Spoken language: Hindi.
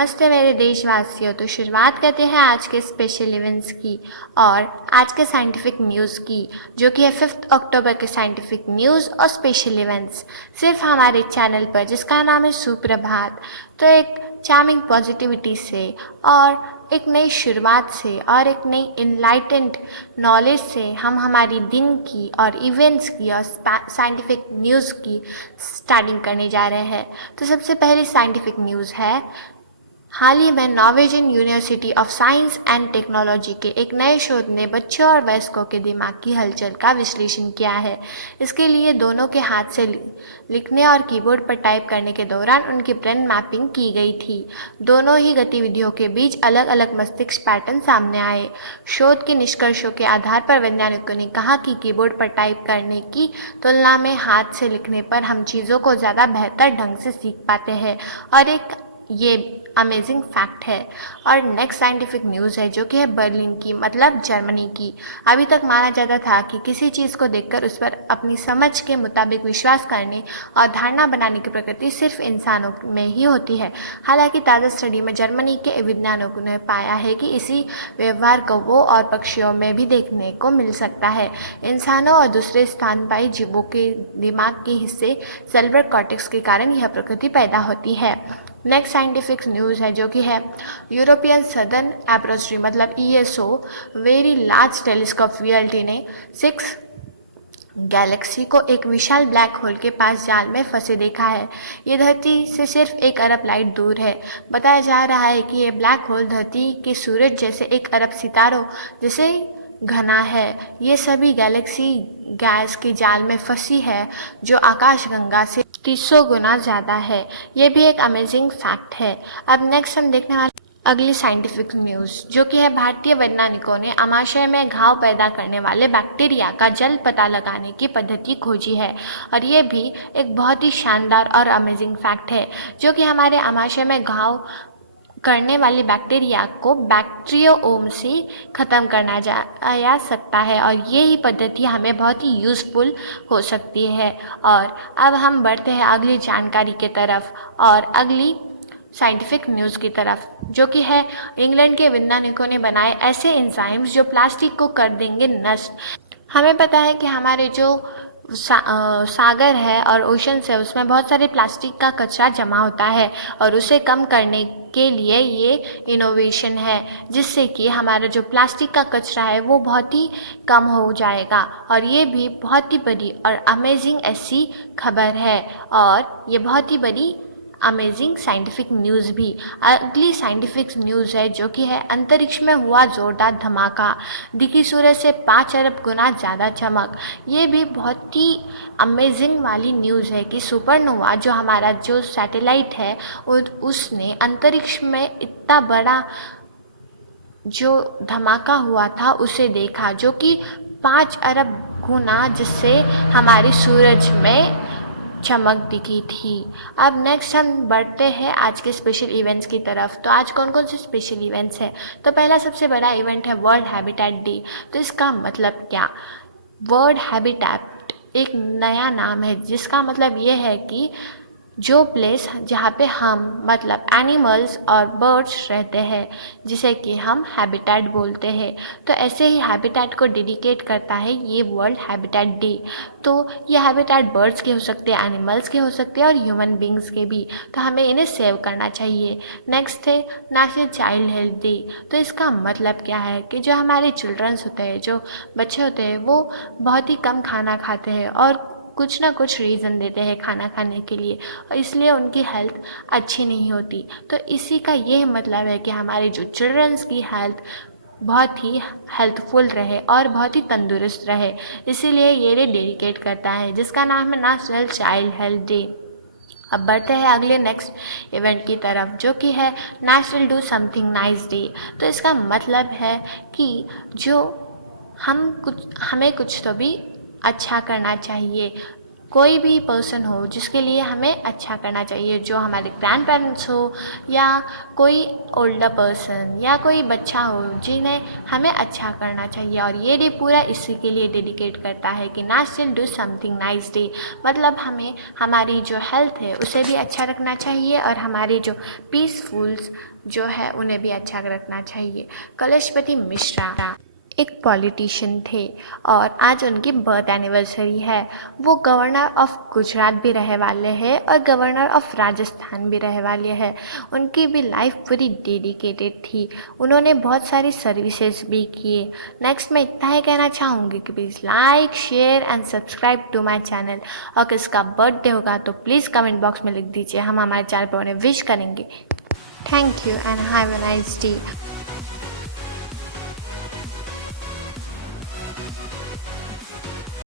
नमस्ते मेरे देशवासियों। तो शुरुआत करते हैं आज के स्पेशल इवेंट्स की और आज के साइंटिफिक न्यूज़ की, जो कि है 5 अक्टूबर के साइंटिफिक न्यूज़ और स्पेशल इवेंट्स सिर्फ हमारे चैनल पर, जिसका नाम है सुप्रभात। तो एक चार्मिंग पॉजिटिविटी से और एक नई शुरुआत से और एक नई इनलाइटेंड नॉलेज से हम हमारी दिन की और इवेंट्स की और साइंटिफिक न्यूज़ की स्टार्टिंग करने जा रहे हैं। तो सबसे पहले साइंटिफिक न्यूज़ है, हाल ही में Norwegian university of science and technology के एक नए शोध ने बच्चों और वयस्कों के दिमाग की हलचल का विश्लेषण किया है। इसके लिए दोनों के हाथ से लिखने और कीबोर्ड पर टाइप करने के दौरान उनकी ब्रेन मैपिंग की गई थी। दोनों ही गतिविधियों के बीच अलग अलग मस्तिष्क पैटर्न सामने आए। शोध के निष्कर्षों के आधार पर वैज्ञानिकों ने कहा कि कीबोर्ड पर टाइप करने की तुलना में हाथ से लिखने पर हम चीज़ों को ज़्यादा बेहतर ढंग से सीख पाते हैं और एक ये अमेजिंग फैक्ट है। और नेक्स्ट साइंटिफिक न्यूज़ है, जो कि है बर्लिन की, मतलब जर्मनी की। अभी तक माना जाता था कि किसी चीज़ को देखकर उस पर अपनी समझ के मुताबिक विश्वास करने और धारणा बनाने की प्रकृति सिर्फ इंसानों में ही होती है। हालांकि ताज़ा स्टडी में जर्मनी के वैज्ञानिकों ने पाया है कि इसी व्यवहार कौवों और पक्षियों में भी देखने को मिल सकता है। इंसानों और दूसरे स्तनपायी जीवों के दिमाग के हिस्से सेरेब्रल कॉर्टेक्स के कारण यह प्रकृति पैदा होती है। नेक्स्ट साइंटिफिक न्यूज़ है, जो कि है यूरोपियन सदर्न ऑब्जर्वेटरी, मतलब ESO very large telescope VLT ने 6 गैलेक्सी को एक विशाल ब्लैक होल के पास जाल में फंसे देखा है। ये धरती से सिर्फ 1 अरब लाइट दूर है। बताया जा रहा है कि ये ब्लैक होल धरती के सूरज जैसे 1 अरब सितारों जैसे घना है। ये सभी गैलेक्सी गैस के जाल में फंसी है, जो आकाशगंगा से 300 गुना ज़्यादा है। ये भी एक अमेजिंग फैक्ट है। अब नेक्स्ट हम देखने वाले अगली साइंटिफिक न्यूज़, जो कि है भारतीय वैज्ञानिकों ने आमाशय में घाव पैदा करने वाले बैक्टीरिया का जल्द पता लगाने की पद्धति खोजी है। और ये भी एक बहुत ही शानदार और अमेजिंग फैक्ट है, जो कि हमारे आमाशय में घाव करने वाली बैक्टीरिया को बैक्टीरियोम से ख़त्म करना जा सकता है। और ये ही पद्धति हमें बहुत ही यूज़फुल हो सकती है। और अब हम बढ़ते हैं अगली जानकारी के तरफ और अगली साइंटिफिक न्यूज़ की तरफ, जो कि है इंग्लैंड के वैज्ञानिकों ने बनाए ऐसे एंजाइम्स जो प्लास्टिक को कर देंगे नष्ट। हमें पता है कि हमारे जो सागर है और ओशंस है, उसमें बहुत सारे प्लास्टिक का कचरा जमा होता है और उसे कम करने के लिए ये इनोवेशन है, जिससे कि हमारा जो प्लास्टिक का कचरा है वो बहुत ही कम हो जाएगा। और ये भी बहुत ही बड़ी और अमेजिंग ऐसी खबर है और ये बहुत ही बड़ी अमेजिंग साइंटिफिक न्यूज़ भी। अगली साइंटिफिक न्यूज़ है, जो कि है अंतरिक्ष में हुआ ज़ोरदार धमाका, दिखी सूरज से 5 अरब गुना ज़्यादा चमक। ये भी बहुत ही अमेजिंग वाली न्यूज़ है कि सुपरनोवा, जो हमारा जो सैटेलाइट है, उसने अंतरिक्ष में इतना बड़ा जो धमाका हुआ था उसे देखा, जो कि 5 अरब गुना जिससे हमारी सूरज में चमक दिखी थी। अब नेक्स्ट हम बढ़ते हैं आज के स्पेशल इवेंट्स की तरफ। तो आज कौन कौन से स्पेशल इवेंट्स हैं? तो पहला सबसे बड़ा इवेंट है वर्ल्ड हैबिटेट डे। तो इसका मतलब क्या? वर्ल्ड हैबिटेट एक नया नाम है, जिसका मतलब ये है कि जो प्लेस जहाँ पे हम मतलब एनिमल्स और बर्ड्स रहते हैं, जिसे कि हम हैबिटेट बोलते हैं। तो ऐसे ही हैबिटेट को डेडिकेट करता है ये वर्ल्ड हैबिटेट डे। तो ये हैबिटेट बर्ड्स के हो सकते हैं, एनिमल्स के हो सकते हैं और ह्यूमन बींग्स के भी। तो हमें इन्हें सेव करना चाहिए। नेक्स्ट है नेशनल चाइल्ड हेल्थ डे। तो इसका मतलब क्या है कि जो हमारे चिल्ड्रंस होते हैं, जो बच्चे होते हैं, वो बहुत ही कम खाना खाते हैं और कुछ ना कुछ रीज़न देते हैं खाना खाने के लिए, और इसलिए उनकी हेल्थ अच्छी नहीं होती। तो इसी का ये मतलब है कि हमारे जो चिल्ड्रंस की हेल्थ बहुत ही हेल्थफुल रहे और बहुत ही तंदुरुस्त रहे, इसीलिए ये डे डेडिकेट करता है, जिसका नाम है नेशनल चाइल्ड हेल्थ डे। अब बढ़ते हैं अगले नेक्स्ट इवेंट की तरफ, जो कि है national do something nice day. तो इसका मतलब है कि जो हमें कुछ तो भी अच्छा करना चाहिए। कोई भी पर्सन हो जिसके लिए हमें अच्छा करना चाहिए, जो हमारे ग्रैंड पेरेंट्स हो या कोई ओल्डर पर्सन या कोई बच्चा हो, जिन्हें हमें अच्छा करना चाहिए। और ये डे पूरा इसी के लिए डेडिकेट करता है कि national do something nice day, मतलब हमें हमारी जो हेल्थ है उसे भी अच्छा रखना चाहिए और हमारी जो पीसफुल जो है उन्हें भी अच्छा रखना चाहिए। कलशपति मिश्रा एक पॉलिटिशियन थे और आज उनकी बर्थ एनिवर्सरी है। वो गवर्नर ऑफ गुजरात भी रहे वाले हैं और गवर्नर ऑफ राजस्थान भी रहे वाले हैं। उनकी भी लाइफ पूरी डेडिकेटेड थी। उन्होंने बहुत सारी सर्विसेज भी किए। नेक्स्ट मैं इतना ही कहना चाहूँगी कि please like share and subscribe to my channel. और किसका बर्थडे होगा तो प्लीज़ कमेंट बॉक्स में लिख दीजिए, हम हमारे चैनल पर उन्हें विश करेंगे। Thank you and have a nice day.